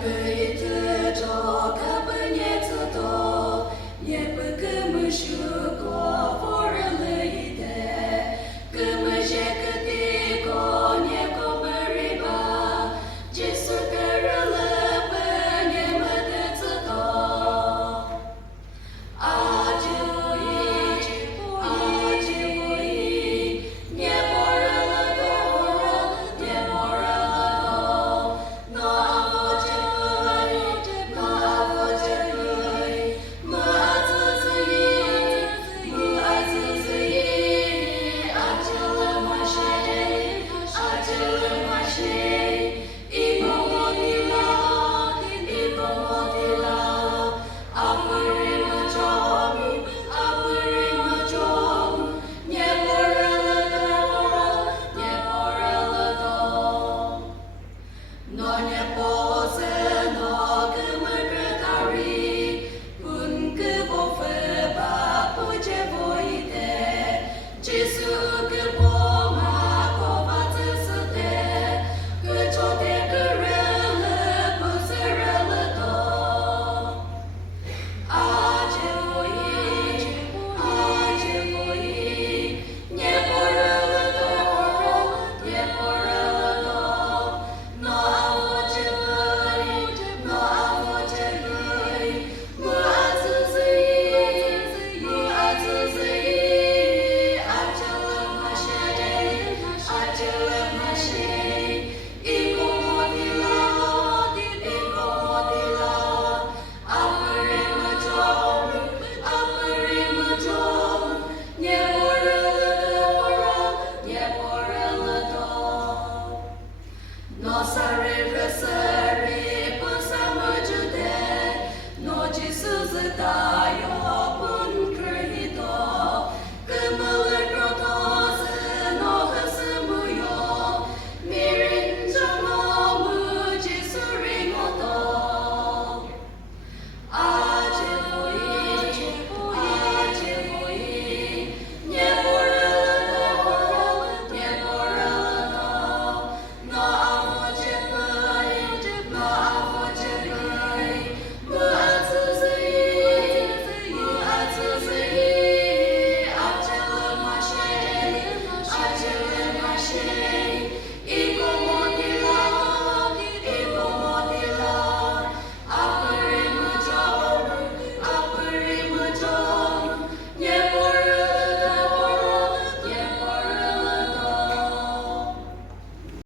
可以自着，可不捏自多，也不可么修过，不人了一代，可么些个地过，捏过不ri吧，只是个人了不捏么的自多。阿吉不依，捏不人了多，捏不人了多，那阿佛吉不依，那阿佛吉不依，么阿自自依，么阿自自依，阿吉了嘛西，阿吉了嘛西，一个我的啦，一个我的啦，阿不瑞么中，阿不瑞么中，捏不人了多，捏不人了多。No nie poze no kmrkari pun ke bofe ba puje boite Jesu ke boma ko ba tsute ke chote ke rele pusere to Aje boyi nie porele to nie porele to no avoje boyi no avoje boyi mu azuzi ajele mashi iko modila apere majom nie porele to no sare